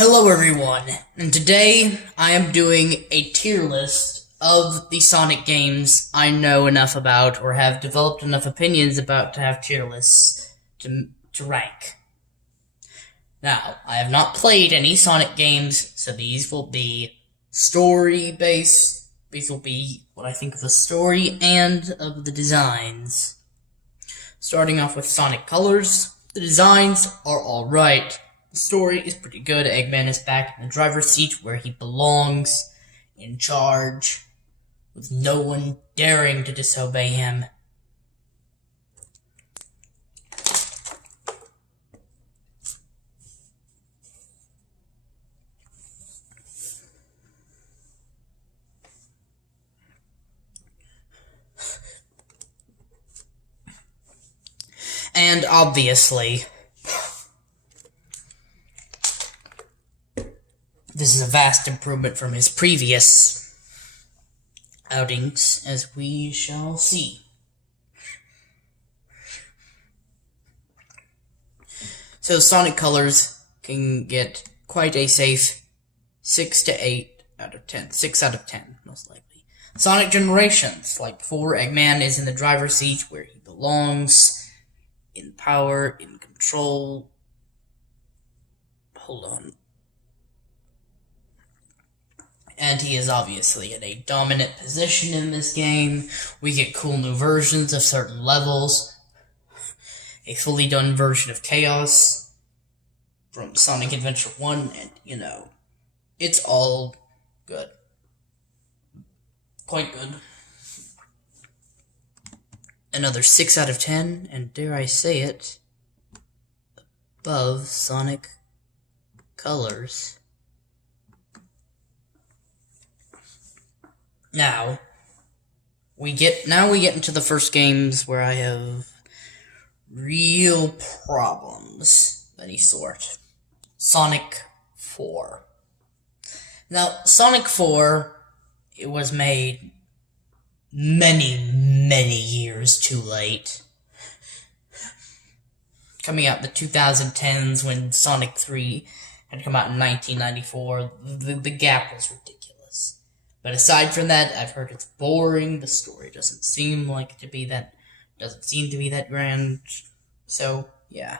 Hello everyone, and today I am doing a tier list of the Sonic games I know enough about or have developed enough opinions about to have tier lists to rank. Now, I have not played any Sonic games, so these will be story-based. These will be what I think of the story and of the designs. Starting off with Sonic Colors, the designs are alright. The story is pretty good. Eggman is back in the driver's seat where he belongs, in charge, with no one daring to disobey him. And obviously, this is a vast improvement from his previous outings, as we shall see. So Sonic Colors can get quite a safe 6 to 8 out of 10. 6 out of 10, most likely. Sonic Generations, like before, Eggman is in the driver's seat where he belongs, in power, in control. Hold on. And he is obviously in a dominant position in this game. We get cool new versions of certain levels. A fully done version of Chaos from Sonic Adventure 1, and, it's all good. Quite good. Another 6 out of 10, and dare I say it, above Sonic Colors. Now we get into the first games where I have real problems of any sort. Sonic 4. Now, Sonic 4, it was made many years too late. Coming out in the 2010s when Sonic 3 had come out in 1994, the gap was ridiculous. But aside from that, I've heard it's boring. The story doesn't seem to be that grand. So, yeah.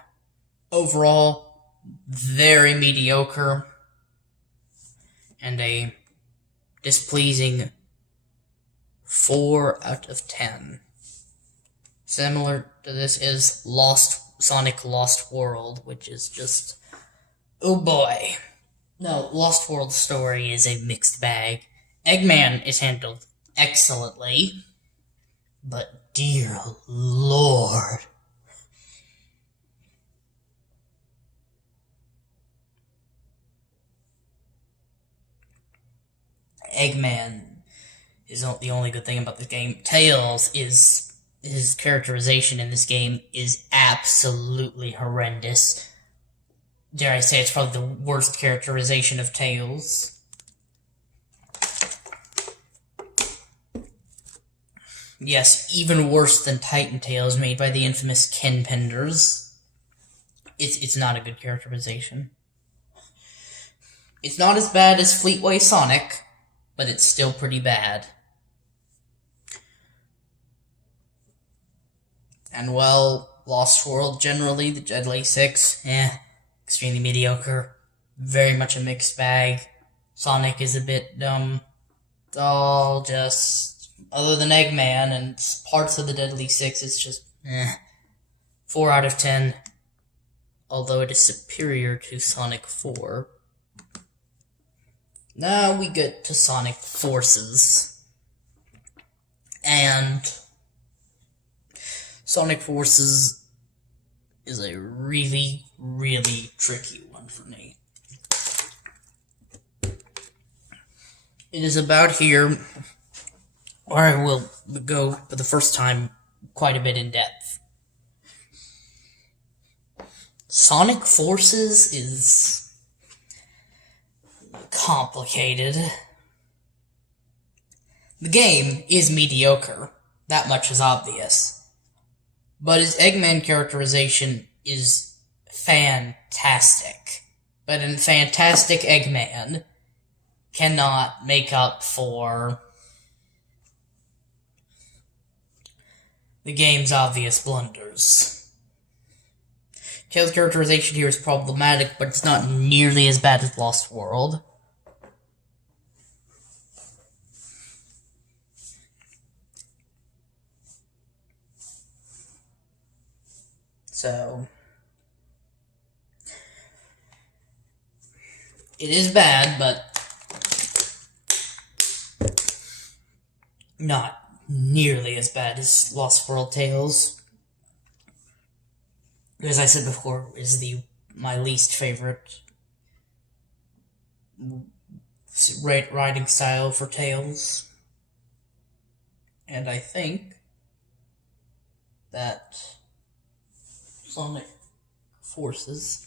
Overall, very mediocre. And a displeasing 4 out of 10. Similar to this is Sonic Lost World, which is just, oh boy. No, Lost World story is a mixed bag. Eggman is handled excellently, but dear Lord. Eggman is not the only good thing about this game. Tails his characterization in this game is absolutely horrendous. Dare I say it's probably the worst characterization of Tails. Yes, even worse than Titan Tails made by the infamous Ken Penders. It's not a good characterization. It's not as bad as Fleetway Sonic, but it's still pretty bad. And well, Lost World generally, the Deadly Six, extremely mediocre. Very much a mixed bag. Sonic is a bit dumb. It's all just, other than Eggman and parts of the Deadly Six, it's just, 4 out of 10. Although it is superior to Sonic 4. Now we get to Sonic Forces. And Sonic Forces is a really tricky one for me. It is about here where I will go for the first time quite a bit in depth. Sonic Forces is complicated. The game is mediocre. That much is obvious. But his Eggman characterization is fantastic. but in Fantastic Eggman cannot make up for the game's obvious blunders. Tails' characterization here is problematic, but it's not nearly as bad as Lost World. So, it is bad, but not nearly as bad as Lost World Tales. As I said before, is my least favorite writing style for Tales. And I think that Sonic Forces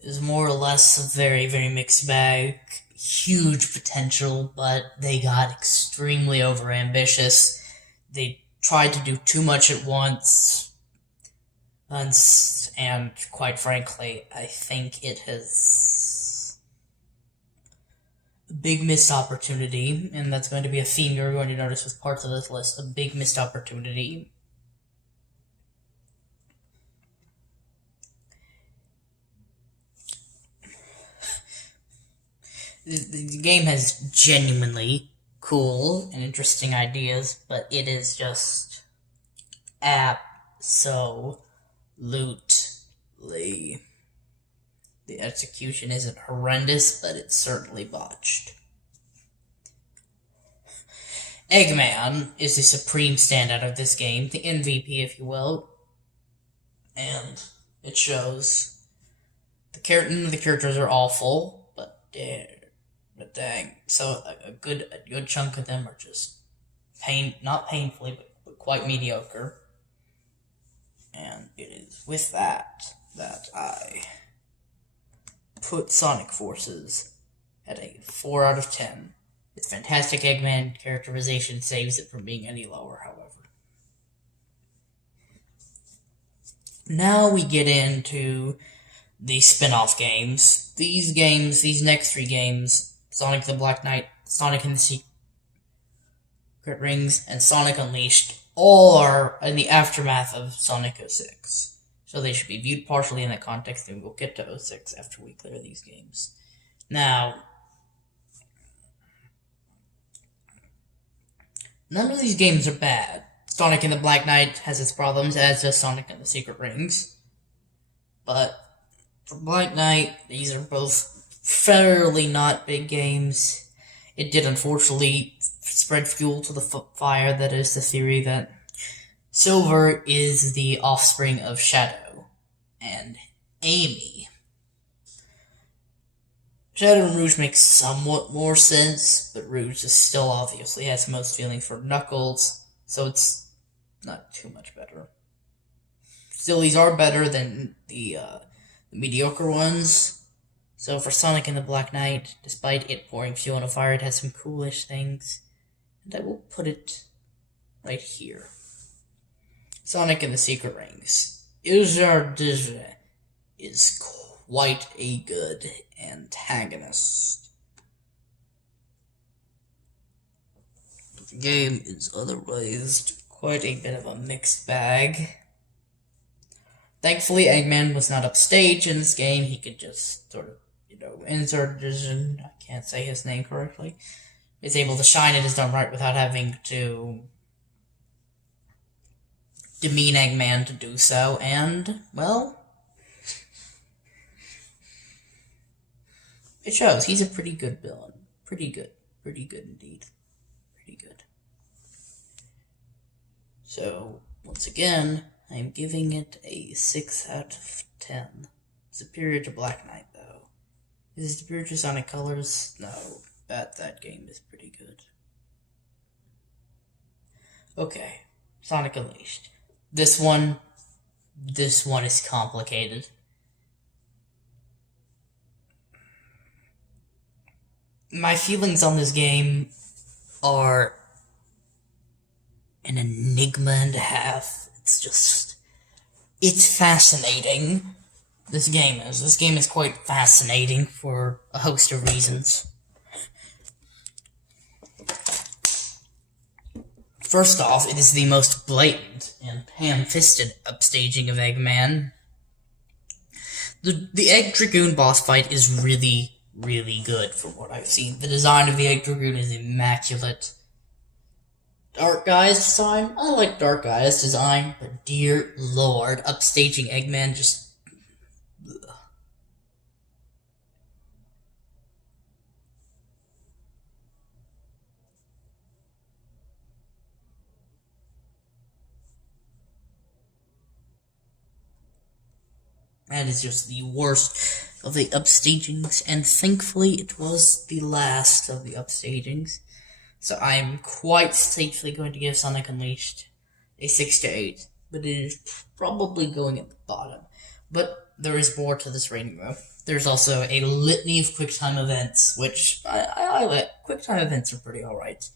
is more or less a very, very mixed bag. Huge potential, but they got extremely overambitious. They tried to do too much at once, and quite frankly, I think it has a big missed opportunity, and that's going to be a theme you're going to notice with parts of this list, a big missed opportunity. The game has genuinely cool and interesting ideas, but it is just absolutely. The execution isn't horrendous, but it's certainly botched. Eggman is the supreme standout of this game, the MVP, if you will, and it shows. The characters are awful, but dang, so a good chunk of them are just not painfully, but quite mediocre. And it is with that I put Sonic Forces at a 4 out of 10. Its fantastic Eggman characterization saves it from being any lower, however. Now we get into the spin-off games. These next 3 games, Sonic the Black Knight, Sonic and the Secret Rings, and Sonic Unleashed, all are in the aftermath of Sonic 06. So they should be viewed partially in that context, and we'll get to 06 after we clear these games. Now, none of these games are bad. Sonic and the Black Knight has its problems, as does Sonic and the Secret Rings. But for Black Knight, these are both fairly not big games. It did unfortunately spread fuel to the fire that is the theory that Silver is the offspring of Shadow and Amy. Shadow and Rouge makes somewhat more sense, but Rouge is still obviously has the most feeling for Knuckles, so it's not too much better. Still, these are better than the mediocre ones. So for Sonic and the Black Knight, despite it pouring fuel on a fire, it has some coolish things. And I will put it right here. Sonic and the Secret Rings. Izardizhe is quite a good antagonist. The game is otherwise quite a bit of a mixed bag. Thankfully, Eggman was not upstage in this game. He could just sort of, Izardizhe, I can't say his name correctly, is able to shine in his own right without having to demean Eggman to do so, and, well, it shows. He's a pretty good villain. Pretty good indeed. Pretty good. So, once again, I'm giving it a 6 out of 10. Superior to Black Knight, though. Is it superior to Sonic Colors? No, that game is pretty good. Okay, Sonic Unleashed. This one is complicated. My feelings on this game are an enigma and a half. It's fascinating, this game is. This game is quite fascinating for a host of reasons. First off, it is the most blatant and ham-fisted upstaging of Eggman. The Egg Dragoon boss fight is really, really good from what I've seen. The design of the Egg Dragoon is immaculate. Dark Guy's design? I like Dark Guy's design, but dear lord, upstaging Eggman just... That is just the worst of the upstagings, and thankfully it was the last of the upstagings. So I am quite safely going to give Sonic Unleashed a 6 to 8, but it is probably going at the bottom. But there is more to this rating though. There's also a litany of QuickTime events, which I like. QuickTime events are pretty alright.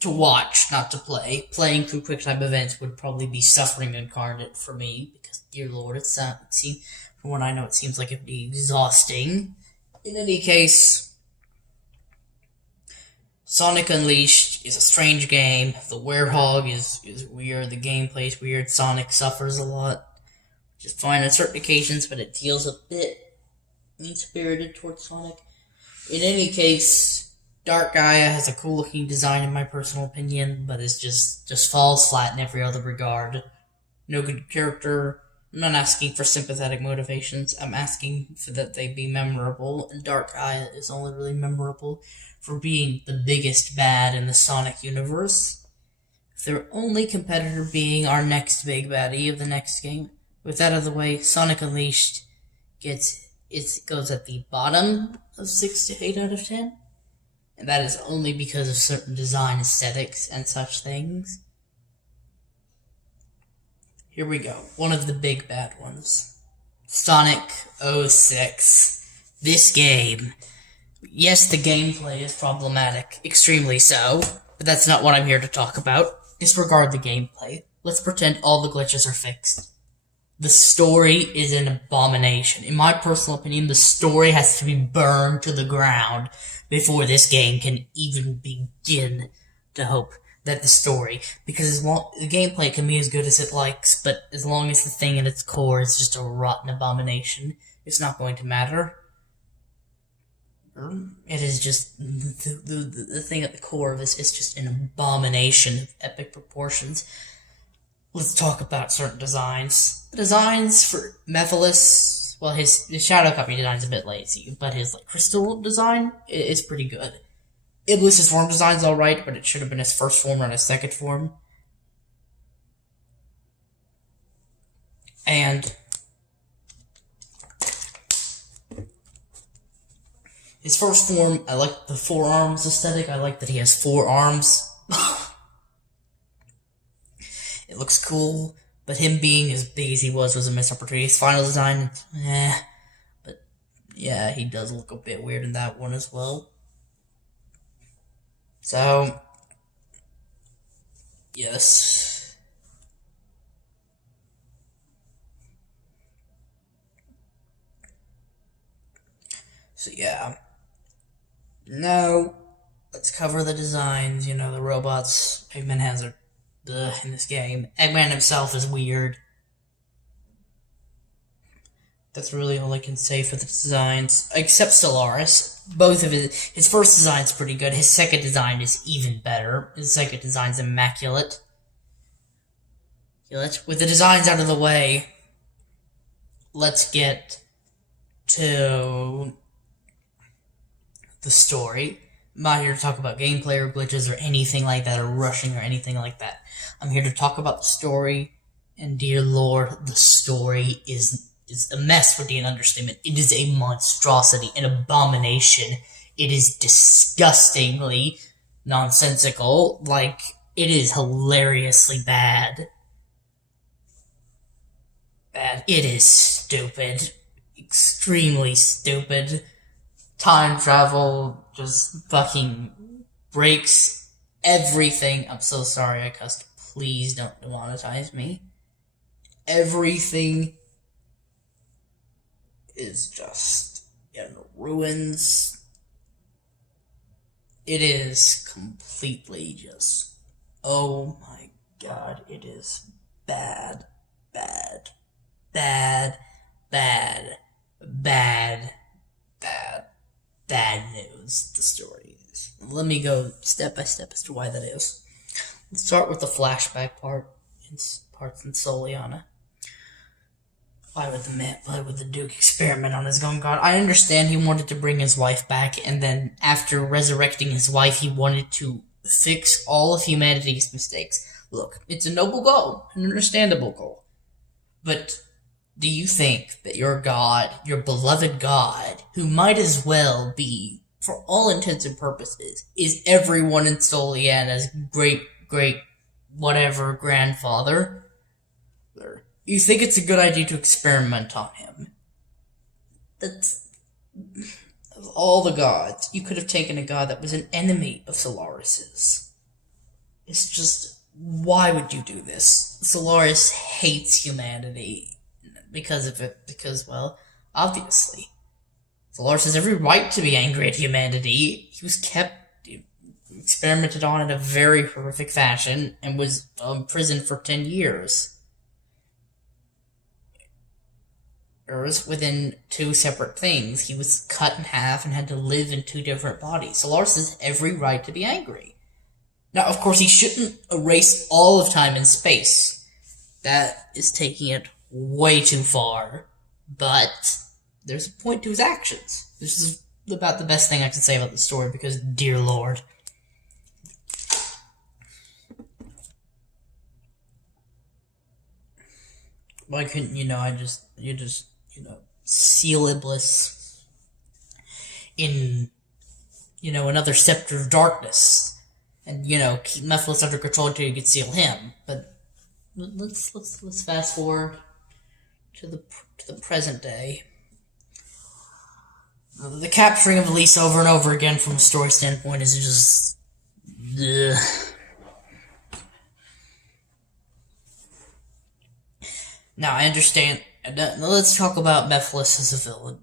To watch, not to play. Playing through QuickTime events would probably be suffering incarnate for me, because, dear lord, it seems, from what I know, it seems like it'd be exhausting. In any case, Sonic Unleashed is a strange game. The Werehog is weird, the gameplay is weird, Sonic suffers a lot, which is fine on certain occasions, but it feels a bit mean-spirited towards Sonic. In any case, Dark Gaia has a cool-looking design in my personal opinion, but it just falls flat in every other regard. No good character. I'm not asking for sympathetic motivations. I'm asking for that they be memorable, and Dark Gaia is only really memorable for being the biggest bad in the Sonic universe. With their only competitor being our next big baddie of the next game. With that out of the way, Sonic Unleashed goes at the bottom of 6 to 8 out of 10. And that is only because of certain design aesthetics and such things. Here we go. One of the big bad ones. Sonic 06. This game. Yes, the gameplay is problematic. Extremely so. But that's not what I'm here to talk about. Disregard the gameplay. Let's pretend all the glitches are fixed. The story is an abomination. In my personal opinion, the story has to be burned to the ground before this game can even begin to hope that the story, because the gameplay can be as good as it likes, but as long as the thing at its core is just a rotten abomination, it's not going to matter. It is just, the thing at the core of this is just an abomination of epic proportions. Let's talk about certain designs. The designs for Mephiles, well, his Shadow Copy design is a bit lazy, but his Crystal design is pretty good. Iblis's form design's alright, but it should have been his first form or his second form. And his first form, I like the 4 arms aesthetic. I like that he has 4 arms. It looks cool, but him being as big as he was a missed opportunity. His final design, but yeah, he does look a bit weird in that one as well. So, yes. So yeah. Now, let's cover the designs. You know, the robots Eggman has are in this game. Eggman himself is weird. That's really all I can say for the designs. Except Stellaris. Both of his first design's pretty good. His second design is even better. His second design's immaculate. With the designs out of the way, let's get to the story. I'm not here to talk about gameplay or glitches or anything like that, or rushing or anything like that. I'm here to talk about the story, and dear lord, the story is a mess would be an understatement. It is a monstrosity, an abomination. It is disgustingly nonsensical. It is hilariously bad. It is stupid. Extremely stupid. Time travel just fucking breaks everything. I'm so sorry I cussed. Please don't demonetize me. Everything is just in ruins. It is completely just, oh my god, it is bad, bad, bad, bad, bad, bad, bad news. The story is. Let me go step by step as to why that is. Let's start with the flashback parts in Soliana. Why would the Duke experiment on his own god? I understand he wanted to bring his wife back, and then after resurrecting his wife, he wanted to fix all of humanity's mistakes. Look, it's a noble goal, an understandable goal. But do you think that your god, your beloved god, who might as well be, for all intents and purposes, is everyone in Soliana's great whatever grandfather? You think it's a good idea to experiment on him? That's... Of all the gods, you could have taken a god that was an enemy of Solaris's. It's just... Why would you do this? Solaris hates humanity because of it. Because, well, obviously. Solaris has every right to be angry at humanity. He was experimented on in a very horrific fashion and was imprisoned for 10 years. Within two separate things. He was cut in half and had to live in two different bodies. Solaris has every right to be angry. Now, of course, he shouldn't erase all of time and space. That is taking it way too far. But there's a point to his actions. This is about the best thing I can say about the story because, dear lord. Why couldn't, seal Iblis in, another scepter of darkness, and, keep Mephiles under control until you could seal him. But let's fast forward to the present day. The capturing of Elise over and over again from a story standpoint is just... Ugh. Now, I understand. Let's talk about Mephiles as a villain.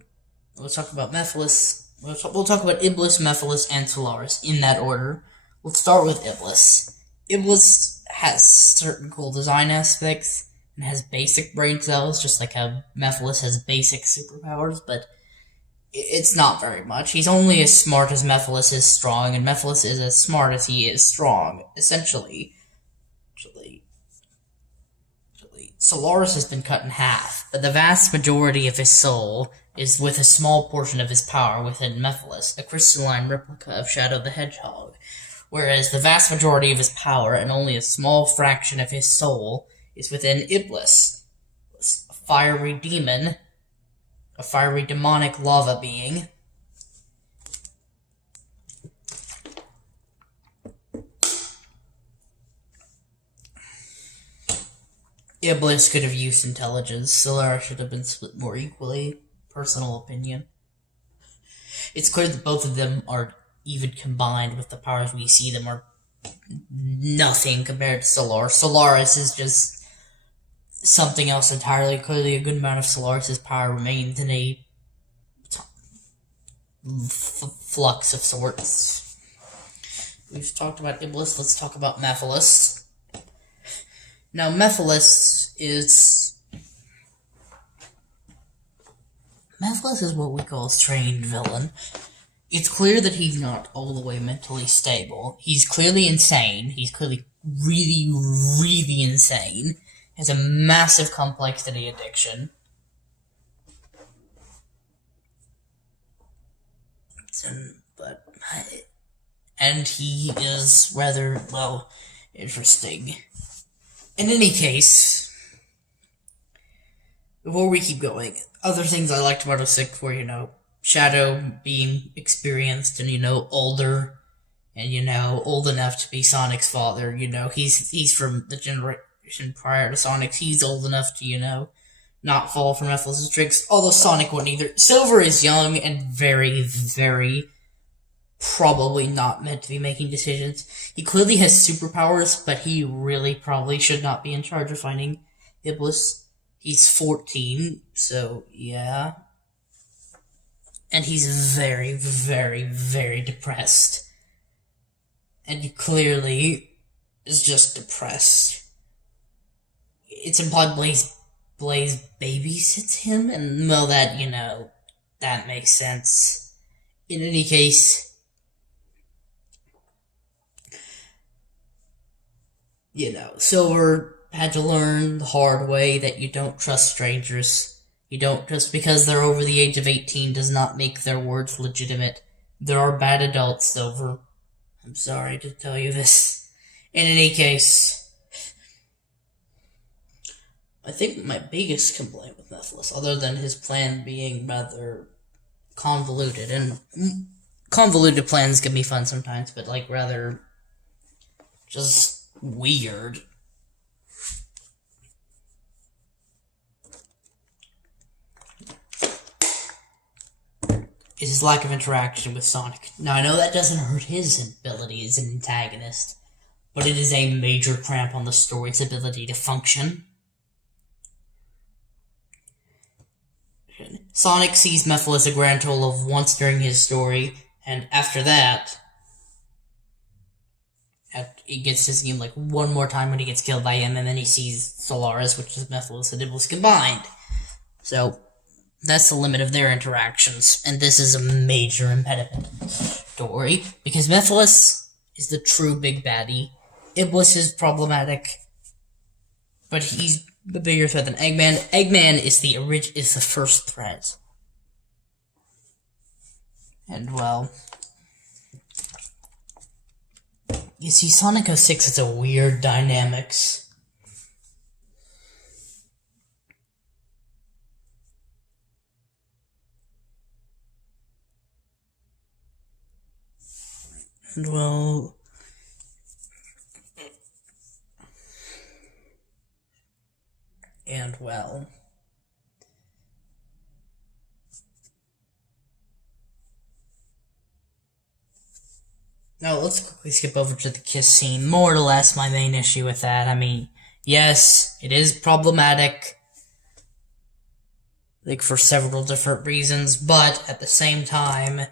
We'll talk about Mephiles. We'll talk about Iblis, Mephiles, and Solaris in that order. Let's start with Iblis. Iblis has certain cool design aspects and has basic brain cells, just like how Mephiles has basic superpowers, but it's not very much. He's only as smart as Mephiles is strong, and Mephiles is as smart as he is strong, essentially. Solaris has been cut in half, but the vast majority of his soul is with a small portion of his power within Mephiles, a crystalline replica of Shadow the Hedgehog, whereas the vast majority of his power and only a small fraction of his soul is within Iblis, a fiery demon, a fiery demonic lava being. Iblis could have used intelligence. Solaris should have been split more equally. Personal opinion. It's clear that both of them are, even combined with the powers we see them, are nothing compared to Solaris. Solaris is just something else entirely. Clearly, a good amount of Solaris' power remains in a flux of sorts. We've talked about Iblis. Let's talk about Mephiles. Now, Mephiles is what we call a strange villain. It's clear that he's not all the way mentally stable. He's clearly insane. He's clearly really, really insane. He has a massive complexity addiction. And he is rather, well, interesting. In any case, before we keep going, other things I liked about 06 were, Shadow being experienced and, older, and, old enough to be Sonic's father. He's from the generation prior to Sonic's. He's old enough to, not fall for Mephiles' tricks, although Sonic wouldn't either. Silver is young and very, very probably not meant to be making decisions. He clearly has superpowers, but he really probably should not be in charge of finding Iblis. He's 14, so yeah. and he's very, very, very depressed. And he clearly is just depressed. It's implied Blaze babysits him, and well, that, that makes sense. In any case, Silver had to learn the hard way that you don't trust strangers. You don't, just because they're over the age of 18 does not make their words legitimate. There are bad adults, Silver. I'm sorry to tell you this. In any case, I think my biggest complaint with Mephiles, other than his plan being rather convoluted, and convoluted plans can be fun sometimes, but rather just weird. Is his lack of interaction with Sonic. Now, I know that doesn't hurt his ability as an antagonist, but it is a major cramp on the story's ability to function. Sonic sees Mephiles a grand total of once during his story, and after that, he gets to see him one more time when he gets killed by him, and then he sees Solaris, which is Mephiles and Iblis combined. So, that's the limit of their interactions, and this is a major impediment in the story, because Mephiles is the true big baddie. Iblis is problematic, but he's the bigger threat than Eggman. Eggman is the first threat. And, well, you see, Sonic 06 has a weird dynamics. And, well, now let's quickly skip over to the kiss scene. More or less my main issue with that. I mean, yes, it is problematic, for several different reasons, but at the same time,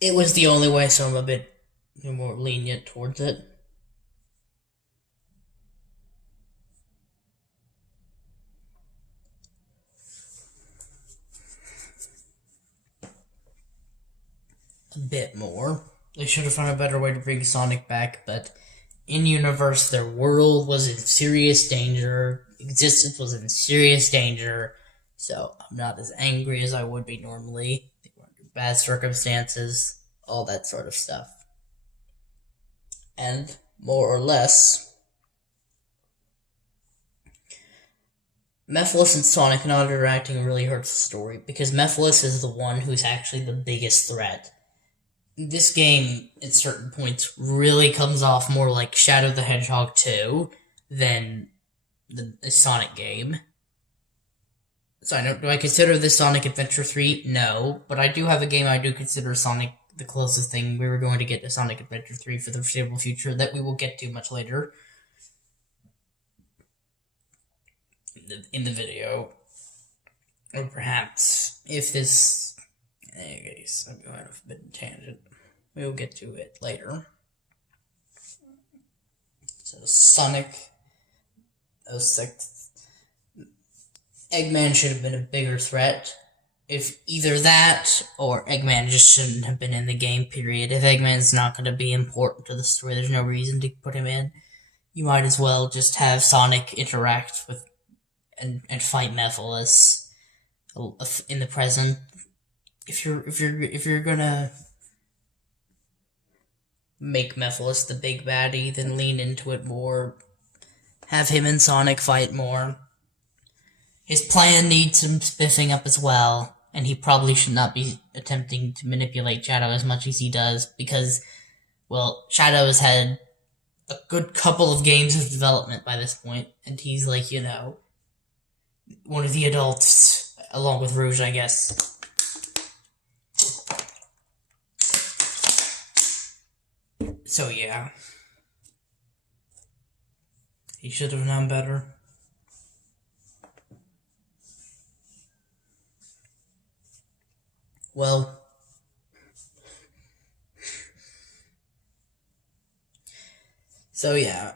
it was the only way, so I'm a bit more lenient towards it. A bit more. They should have found a better way to bring Sonic back, but in-universe, their world was in serious danger, existence was in serious danger, so I'm not as angry as I would be normally. They were under bad circumstances, all that sort of stuff. And, more or less, Mephiles and Sonic not interacting really hurts the story, because Mephiles is the one who's actually the biggest threat. This game, at certain points, really comes off more like Shadow the Hedgehog 2 than the Sonic game. So do I consider this Sonic Adventure 3? No, but I do have a game I do consider Sonic the closest thing we were going to get to Sonic Adventure 3 for the foreseeable future that we will get to much later in the video. Or perhaps, if this... Anyways, I'm going off a bit of a tangent. We'll get to it later. So, Sonic 06. Eggman should have been a bigger threat. If either that, or Eggman just shouldn't have been in the game, period. If Eggman's not going to be important to the story, there's no reason to put him in. You might as well just have Sonic interact with and fight Mephiles in the present. If you're gonna make Mephiles the big baddie, then lean into it more. Have him and Sonic fight more. His plan needs some spiffing up as well, and he probably should not be attempting to manipulate Shadow as much as he does, because, well, Shadow has had a good couple of games of development by this point, and he's one of the adults, along with Rouge, I guess. So, yeah. He should have known better. Well, so yeah.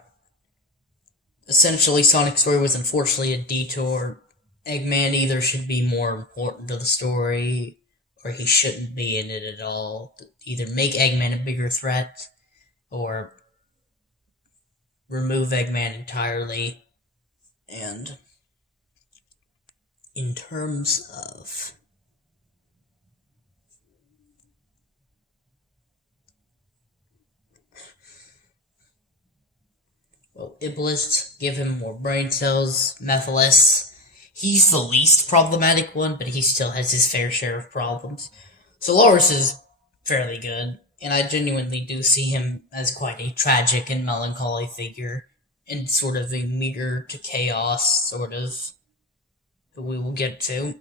Essentially, Sonic's story was unfortunately a detour. Eggman either should be more important to the story, or he shouldn't be in it at all. Either make Eggman a bigger threat, or remove Eggman entirely. And in terms of Iblis, give him more brain cells. Mephiles, he's the least problematic one, but he still has his fair share of problems. Solaris is fairly good, and I genuinely do see him as quite a tragic and melancholy figure, and sort of a mirror to Chaos, sort of, who we will get to.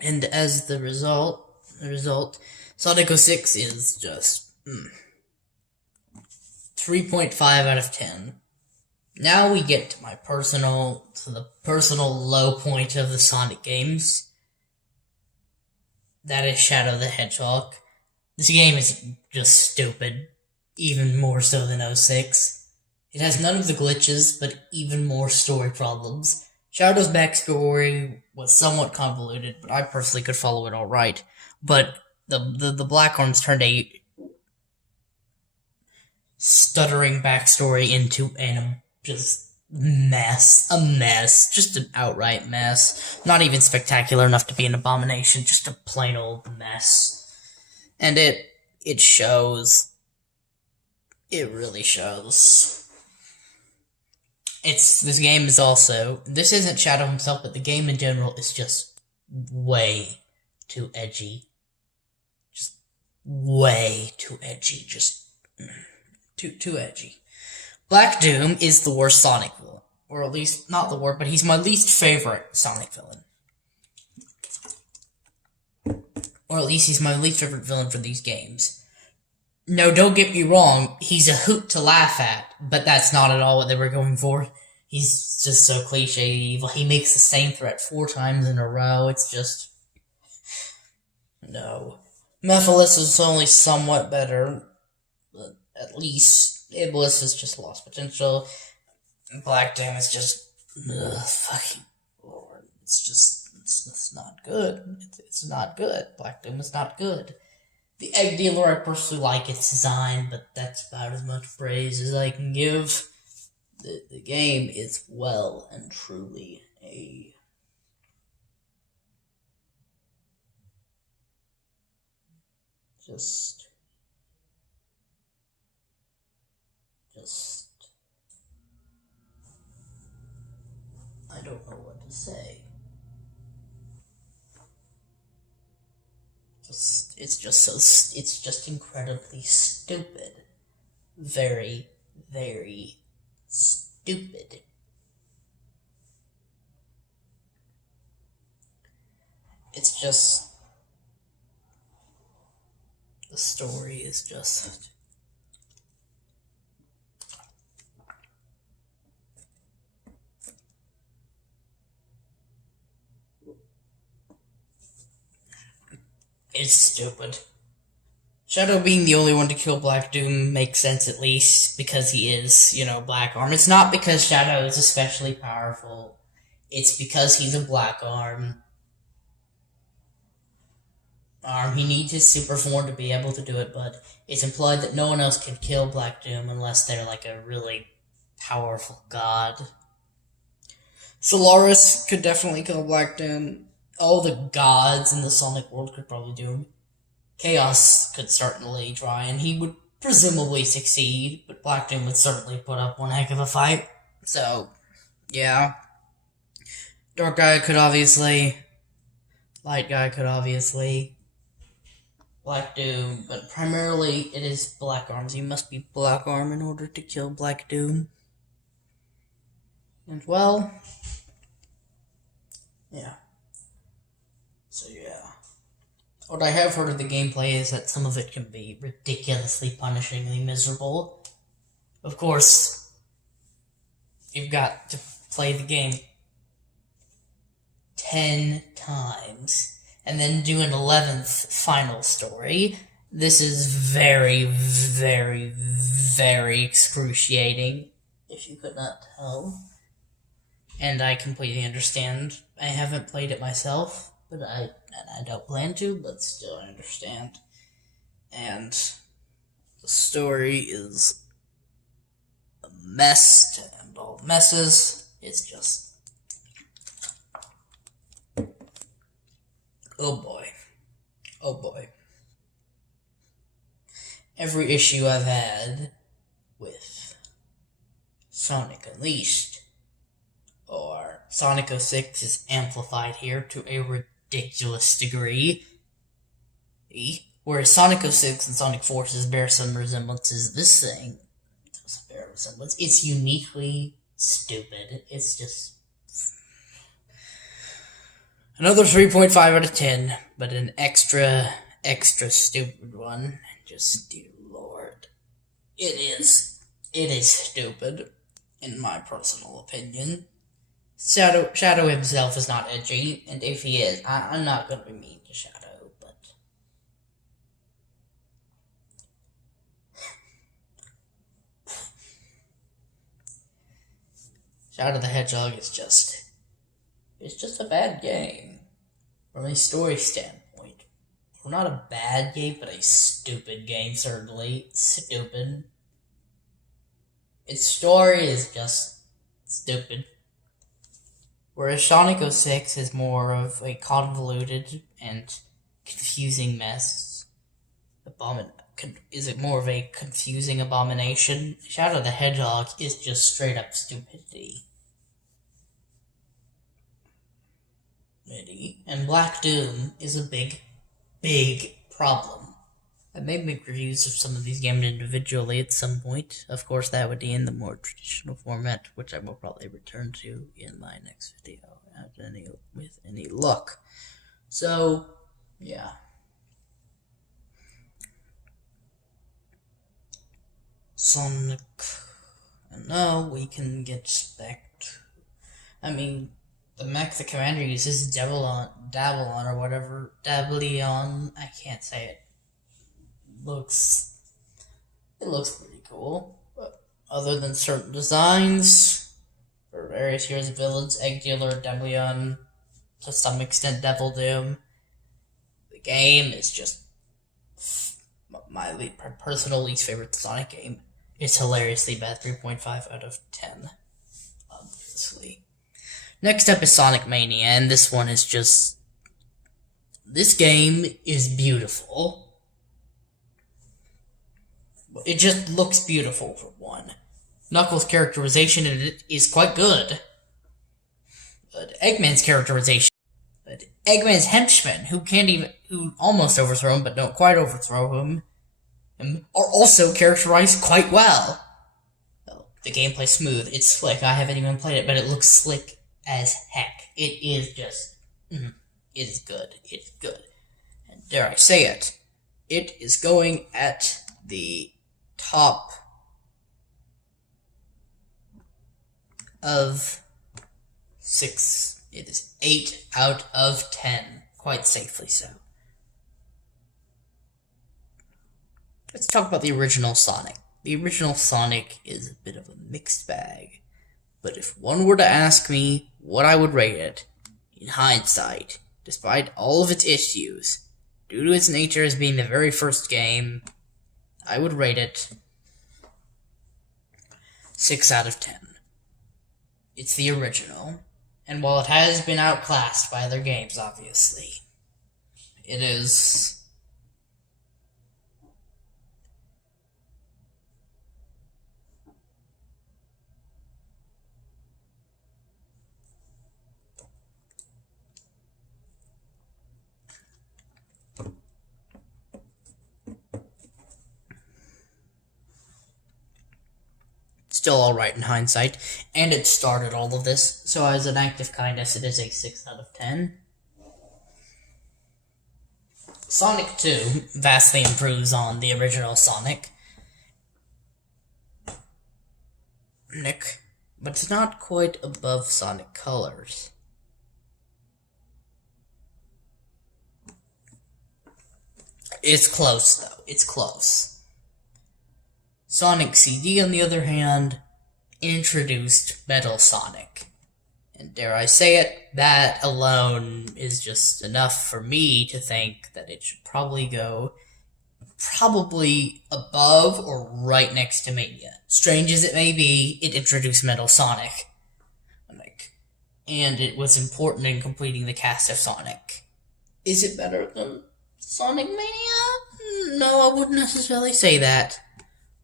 And as the result, Sonic 06 is just 3.5 out of 10. Now we get to the personal low point of the Sonic games. That is Shadow the Hedgehog. This game is just stupid, even more so than 06. It has none of the glitches, but even more story problems. Shadow's backstory was somewhat convoluted, but I personally could follow it alright. But the Black Arms turned a stuttering backstory into a mess, just an outright mess. Not even spectacular enough to be an abomination, just a plain old mess. And it shows. It really shows. This game is also, this isn't Shadow himself, but the game in general is just way too edgy. Just way too edgy, too edgy. Black Doom is the worst Sonic villain. Or at least, not the worst, but he's my least favorite Sonic villain. Or at least he's my least favorite villain for these games. No, don't get me wrong, he's a hoot to laugh at, but that's not at all what they were going for. He's just so cliche evil. He makes the same threat 4 times in a row. It's just... no. Mephiles is only somewhat better, but at least Iblis has just lost potential. Black Doom is just... fucking Lord. It's not good. It's not good. Black Doom is not good. The Egg Dealer, I personally like its design, but that's about as much praise as I can give. The game is well and truly a... Just... I don't know what to say. It's just incredibly stupid. Very, very stupid. It's just... the story is just... it's stupid. Shadow being the only one to kill Black Doom makes sense, at least, because he is, Black Arm. It's not because Shadow is especially powerful. It's because he's a Black Arm. He needs his super form to be able to do it, but it's implied that no one else can kill Black Doom unless they're like a really powerful god. Solaris could definitely kill Black Doom. All the gods in the Sonic world could probably do him. Chaos could certainly try, and he would presumably succeed, but Black Doom would certainly put up one heck of a fight. So, yeah. Dark Guy could obviously. Light Guy could obviously. Black Doom, but primarily it is Black Arms. You must be Black Arm in order to kill Black Doom. And well, yeah. So yeah. What I have heard of the gameplay is that some of it can be ridiculously punishingly miserable. Of course, you've got to play the game 10 times and then do an 11th final story. This is very, very, very excruciating, if you could not tell. And I completely understand. I haven't played it myself, but I don't plan to, but still I understand. And the story is a mess, and all messes. It's just... oh boy. Oh boy. Every issue I've had with Sonic Unleashed or Sonic 06 is amplified here to a ridiculous degree. Whereas Sonic 06 and Sonic Forces bear some resemblances, this thing doesn't bear a resemblance. It's uniquely stupid. It's just another 3.5 out of 10, but an extra stupid one. Just, dear Lord. It is stupid, in my personal opinion. Shadow himself is not edgy, and if he is, I'm not gonna be mean to Shadow, but... Shadow the Hedgehog is just... it's just a bad game. From a story standpoint. Well, not a bad game, but a stupid game, certainly. Stupid. Its story is just stupid. Whereas Sonic 06 is more of a convoluted and confusing mess. Is it more of a confusing abomination? Shadow the Hedgehog is just straight up stupidity. And Black Doom is a big problem. I may make reviews of some of these games individually at some point. Of course, that would be in the more traditional format, which I will probably return to in my next video with any luck. So, yeah. Sonic. And now we can get back to... I mean, the mech the commander uses, Davalon, or whatever, Dableon, I can't say it. It looks pretty cool, but other than certain designs for various heroes and villains, Egg Dealer, Dableon, to some extent Devil Doom, the game is just my personal least favorite Sonic game. It's hilariously bad, 3.5 out of 10, obviously. Next up is Sonic Mania, and this one is just... this game is beautiful. It just looks beautiful, for one. Knuckles' characterization in it is quite good. But Eggman's characterization... but Eggman's henchmen, who almost overthrow him, but don't quite overthrow him, are also characterized quite well. The gameplay's smooth, it's slick, I haven't even played it, but it looks slick as heck. It is just... it is good. It's good. And dare I say it, it is going at the top of 6. It is 8 out of 10. Quite safely so. Let's talk about the original Sonic. The original Sonic is a bit of a mixed bag. But if one were to ask me what I would rate it, in hindsight, despite all of its issues, due to its nature as being the very first game, I would rate it 6 out of 10. It's the original, and while it has been outclassed by other games, obviously, it is... still alright in hindsight, and it started all of this, so as an act of kindness, it is a 6 out of 10. Sonic 2 vastly improves on the original Sonic. but it's not quite above Sonic Colors. It's close, though. It's close. Sonic CD, on the other hand, introduced Metal Sonic. And dare I say it, that alone is just enough for me to think that it should probably go above or right next to Mania. Strange as it may be, it introduced Metal Sonic. And it was important in completing the cast of Sonic. Is it better than Sonic Mania? No, I wouldn't necessarily say that.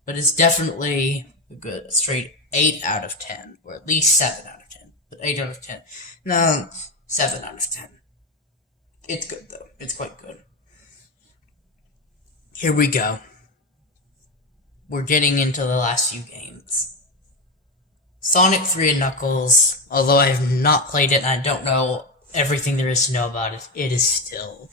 But it's definitely a good straight 8 out of 10. Or at least 7 out of 10. But 8 out of 10. No, 7 out of 10. It's good, though. It's quite good. Here we go. We're getting into the last few games. Sonic 3 and Knuckles, although I have not played it and I don't know everything there is to know about it, it is still...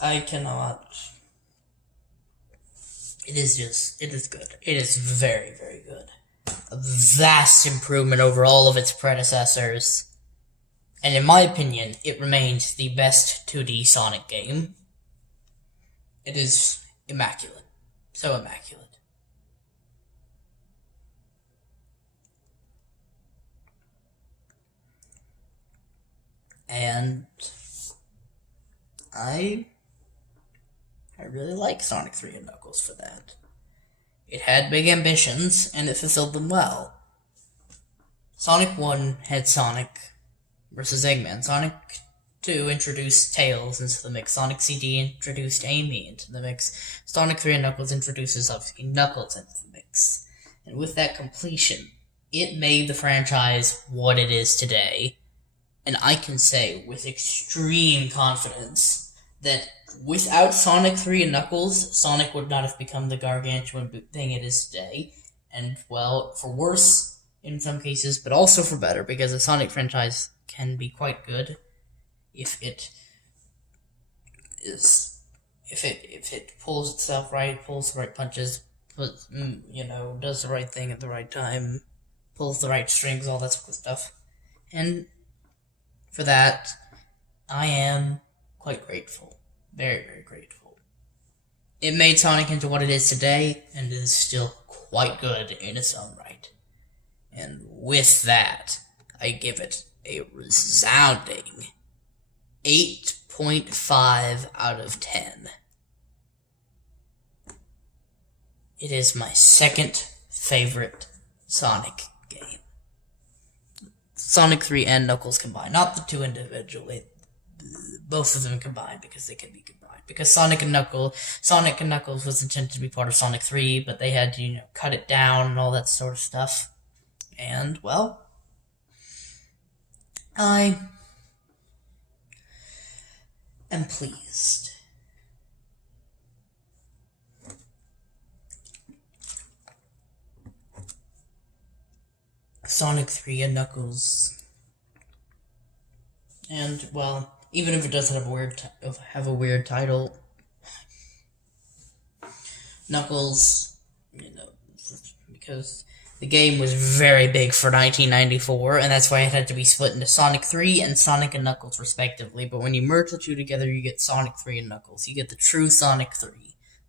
I cannot... It is good. It is very, very good. A vast improvement over all of its predecessors. And in my opinion, it remains the best 2D Sonic game. It is immaculate. So immaculate. And I really like Sonic 3 and Knuckles for that. It had big ambitions, and it fulfilled them well. Sonic 1 had Sonic versus Eggman. Sonic 2 introduced Tails into the mix. Sonic CD introduced Amy into the mix. Sonic 3 and Knuckles introduces, obviously, Knuckles into the mix. And with that completion, it made the franchise what it is today. And I can say with extreme confidence that without Sonic 3 and Knuckles, Sonic would not have become the gargantuan thing it is today. And, well, for worse in some cases, but also for better, because the Sonic franchise can be quite good if it pulls itself right, pulls the right punches, does the right thing at the right time, pulls the right strings, all that sort of stuff. And for that, I am quite grateful. Very, very grateful. It made Sonic into what it is today, and is still quite good in its own right. And with that, I give it a resounding 8.5 out of 10. It is my second favorite Sonic game. Sonic 3 and Knuckles combined. Not the two individually. Both of them combined, because they can be combined. Because Sonic and Knuckles was intended to be part of Sonic 3, but they had to, cut it down and all that sort of stuff. And, well, I am pleased. Sonic 3 and Knuckles. And, well, even if it doesn't have a weird title, Knuckles, because the game was very big for 1994, and that's why it had to be split into Sonic 3 and Sonic and Knuckles, respectively. But when you merge the two together, you get Sonic 3 and Knuckles. You get the true Sonic 3.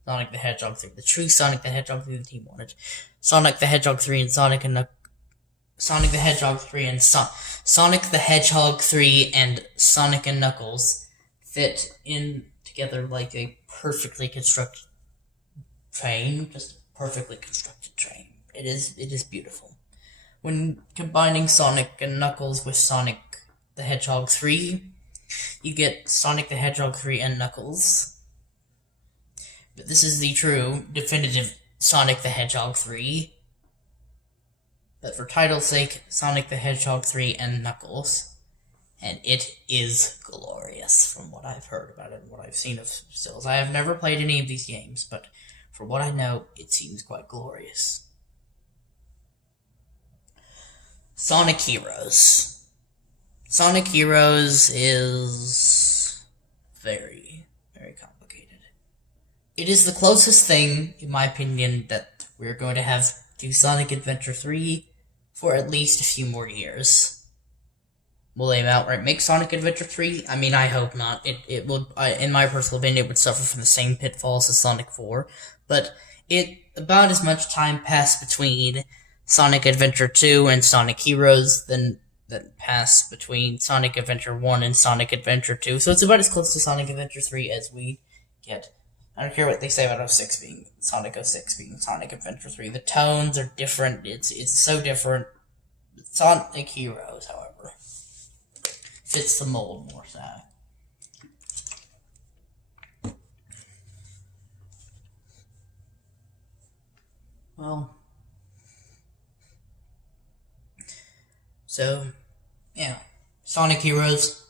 Sonic the Hedgehog 3. The true Sonic the Hedgehog 3 the team wanted. Sonic the Hedgehog 3 and Sonic the Hedgehog 3 and Sonic the Hedgehog 3 and Sonic and Knuckles fit in together like a perfectly constructed train. Just a perfectly constructed train. It is beautiful. When combining Sonic and Knuckles with Sonic the Hedgehog 3, you get Sonic the Hedgehog 3 and Knuckles. But this is the true, definitive Sonic the Hedgehog 3. But for title's sake, Sonic the Hedgehog 3 and Knuckles. And it is glorious from what I've heard about it and what I've seen of stills. I have never played any of these games, but for what I know, it seems quite glorious. Sonic Heroes. Sonic Heroes is very, very complicated. it is the closest thing, in my opinion, that we're going to have to Sonic Adventure 3 for at least a few more years. Will they outright make Sonic Adventure 3? I mean, I hope not. It would, in my personal opinion, it would suffer from the same pitfalls as Sonic 4. But about as much time passed between Sonic Adventure 2 and Sonic Heroes than passed between Sonic Adventure 1 and Sonic Adventure 2. So it's about as close to Sonic Adventure 3 as we get. I don't care what they say about Sonic 06 being Sonic Adventure 3. The tones are different. It's so different. Sonic Heroes, however, fits the mold more so. Well, so, yeah. Sonic Heroes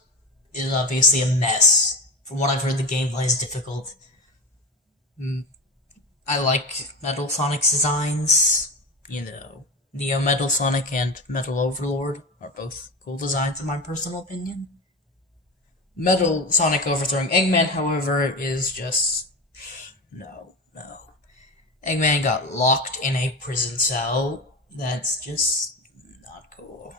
is obviously a mess. From what I've heard, the gameplay is difficult. I like Metal Sonic's designs. Neo Metal Sonic and Metal Overlord are both cool designs in my personal opinion. Metal Sonic overthrowing Eggman, however, is just... No. Eggman got locked in a prison cell. That's just not cool.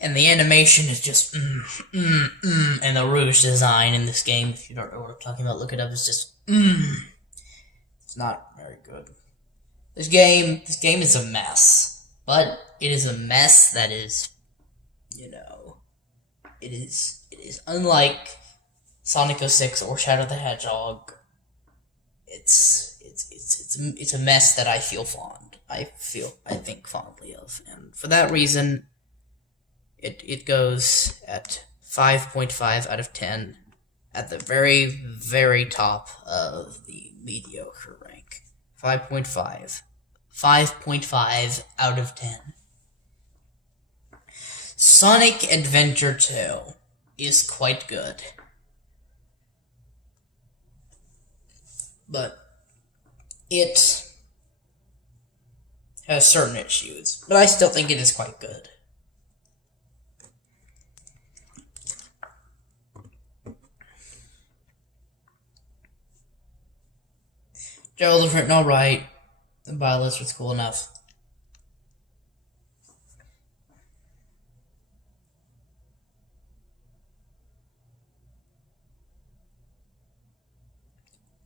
And the animation is just and the Rouge design in this game, if you don't know what I'm talking about, look it up, it's just It's not very good. This game is a mess. But it is a mess that is, it is unlike Sonic 06 or Shadow the Hedgehog. It's a mess that I think fondly of, and for that reason, it goes at 5.5 out of 10, at the very, very top of the mediocre rank. 5.5. 5.5 out of 10. Sonic Adventure 2 is quite good. But it has certain issues. But I still think it is quite good. Gerald was written alright. The Bylist was cool enough.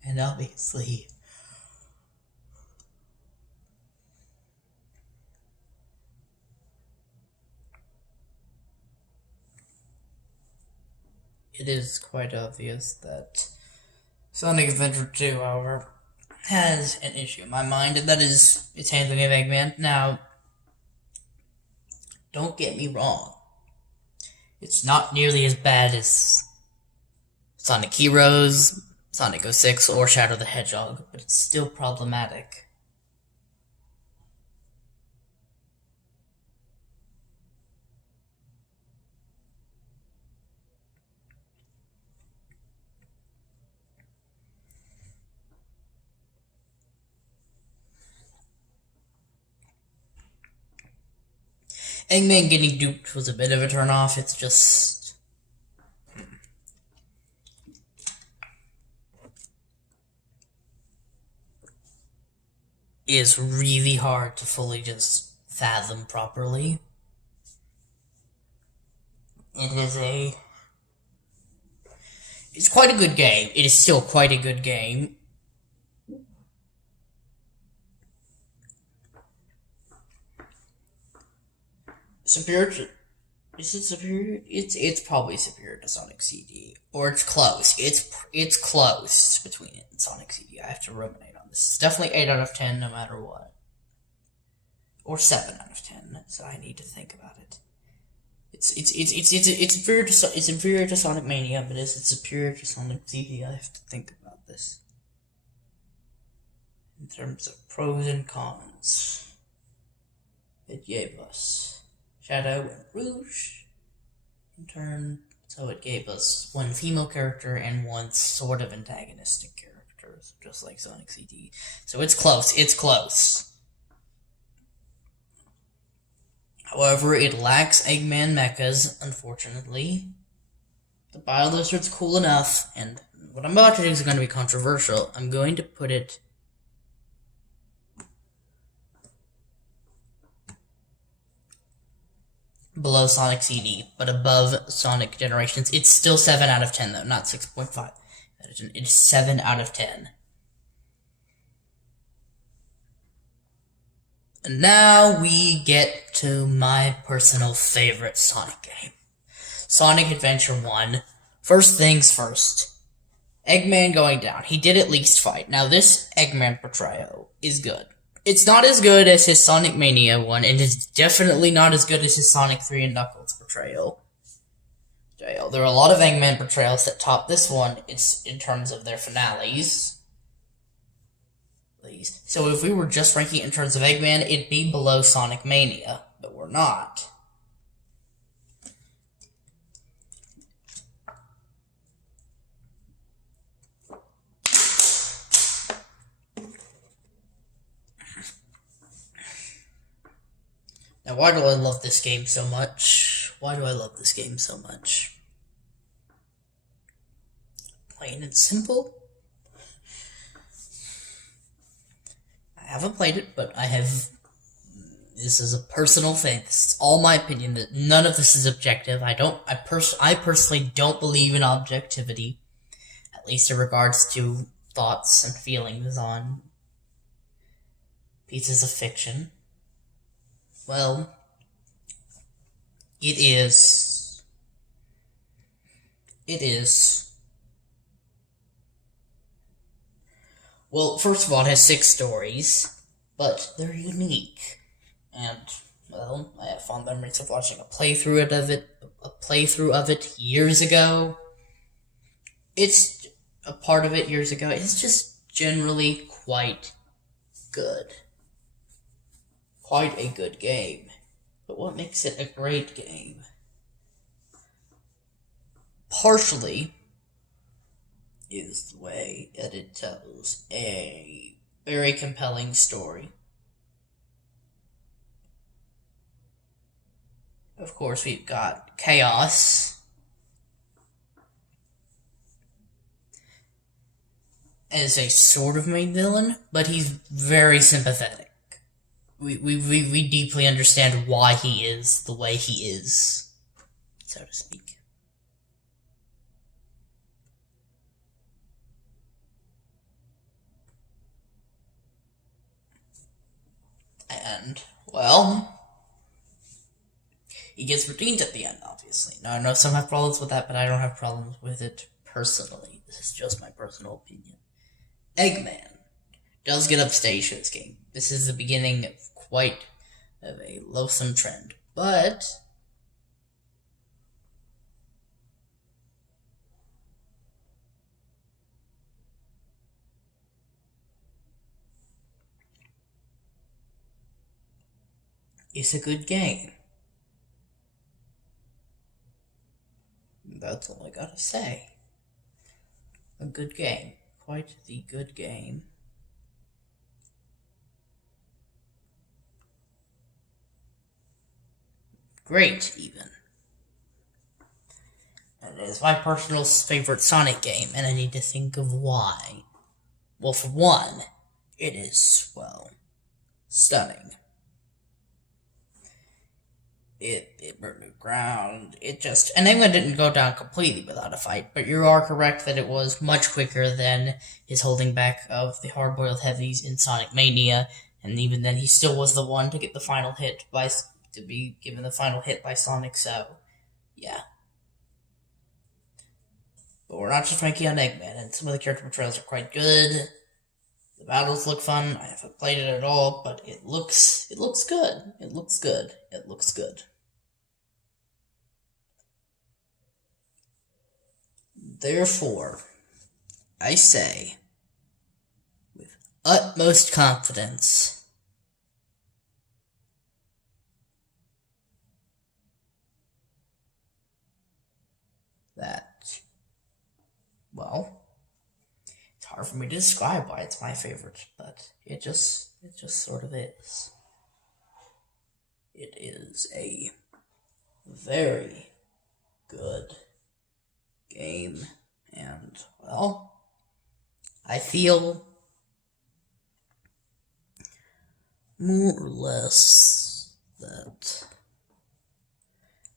And obviously, it is quite obvious that Sonic Adventure 2, however, has an issue in my mind, and that is its handling of Eggman. Now, don't get me wrong. It's not nearly as bad as Sonic Heroes, Sonic 06, or Shadow the Hedgehog, but it's still problematic. Eggman getting duped was a bit of a turnoff. It's just... is really hard to fully just fathom properly. It's quite a good game. It is still quite a good game. Superior to... Is it superior? It's probably superior to Sonic CD. Or it's close. It's close between it and Sonic CD. I have to ruminate on this. It's definitely 8 out of 10 no matter what. Or 7 out of 10, so I need to think about it. It's inferior to Sonic Mania, but it's superior to Sonic CD. I have to think about this. In terms of pros and cons, it gave us Shadow and Rouge in turn, so it gave us one female character and one sort of antagonistic character, just like Sonic CD. So it's close. However, it lacks Eggman mechas, unfortunately. The Bylist's cool enough, and what I'm about to do is going to be controversial. I'm going to put it below Sonic CD, but above Sonic Generations. It's still 7 out of 10, though, not 6.5. It's 7 out of 10. And now we get to my personal favorite Sonic game. Sonic Adventure 1. First things first. Eggman going down. He did at least fight. Now this Eggman portrayal is good. It's not as good as his Sonic Mania one, and it's definitely not as good as his Sonic 3 and Knuckles portrayal. There are a lot of Eggman portrayals that top this one. It's in terms of their finales. So if we were just ranking it in terms of Eggman, it'd be below Sonic Mania, but we're not. Now, why do I love this game so much? Why do I love this game so much? Plain and simple. I haven't played it, but I have. This is a personal thing. This is all my opinion. That none of this is objective. I personally don't believe in objectivity, at least in regards to thoughts and feelings on pieces of fiction. Well, it is. Well, first of all, it has 6 stories, but they're unique. And, well, I have fond memories of watching a playthrough of it years ago. It's a part of it years ago. It's just generally quite good. Quite a good game. But what makes it a great game? Partially is the way that it tells a very compelling story. Of course, we've got Chaos as a sort of main villain, but he's very sympathetic. We deeply understand why he is the way he is, so to speak. And, well, he gets redeemed at the end, obviously. Now, I know some have problems with that, but I don't have problems with it personally. This is just my personal opinion. Eggman does get upstaged in this game. This is the beginning of quite of a loathsome trend, but it's a good game. That's all I gotta say. A good game. Quite the good game. Great, even. And it is my personal favorite Sonic game, and I need to think of why. Well, for one, it is, well, stunning. It burned the ground. And Eggman didn't go down completely without a fight, but you are correct that it was much quicker than his holding back of the hard-boiled heavies in Sonic Mania, and even then he still was the one to get the final hit to be given the final hit by Sonic, so, yeah. But we're not just ranking on Eggman, and some of the character portrayals are quite good. The battles look fun. I haven't played it at all, but it looks good. It looks good. Therefore, I say, with utmost confidence, that, well, it's hard for me to describe why it's my favorite, but it just sort of is. It is a very good game, and, well, feel more or less that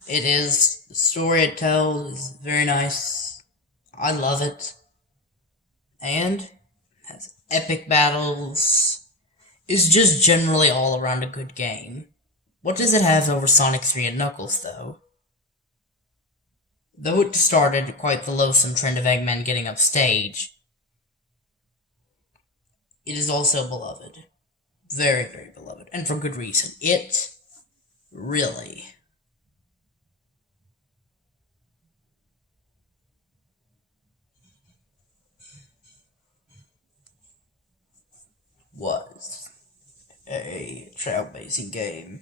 it is. The story it tells is very nice. I love it. And has epic battles. Is just generally all around a good game. What does it have over Sonic 3 and Knuckles, though? Though it started quite the loathsome trend of Eggman getting upstage, it is also beloved. Very, very beloved. And for good reason. It really was a trailblazing game.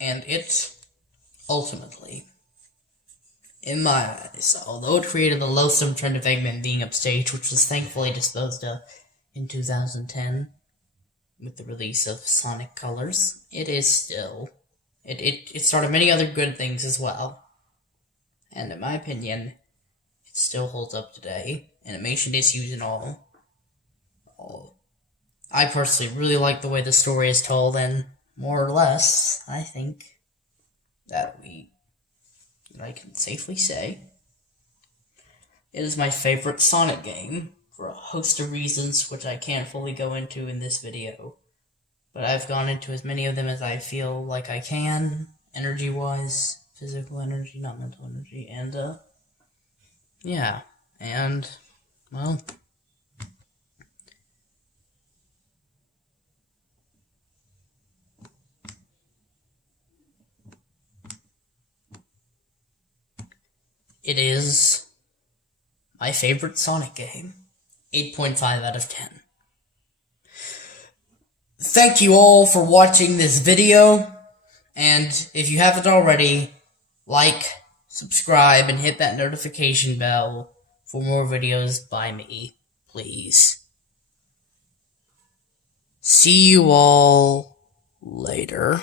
And it, ultimately, in my eyes, although it created the loathsome trend of Eggman being upstage, which was thankfully disposed of in 2010 with the release of Sonic Colors, it is still... It started many other good things as well. And in my opinion, it still holds up today. Animation issues and all. I personally really like the way the story is told, and more or less, I think that I can safely say it is my favorite Sonic game for a host of reasons which I can't fully go into in this video. But I've gone into as many of them as I feel like I can, energy-wise, physical energy, not mental energy, and, yeah, and, well, it is my favorite Sonic game. 8.5 out of 10. Thank you all for watching this video, and if you haven't already, like, subscribe, and hit that notification bell for more videos by me, please. See you all later.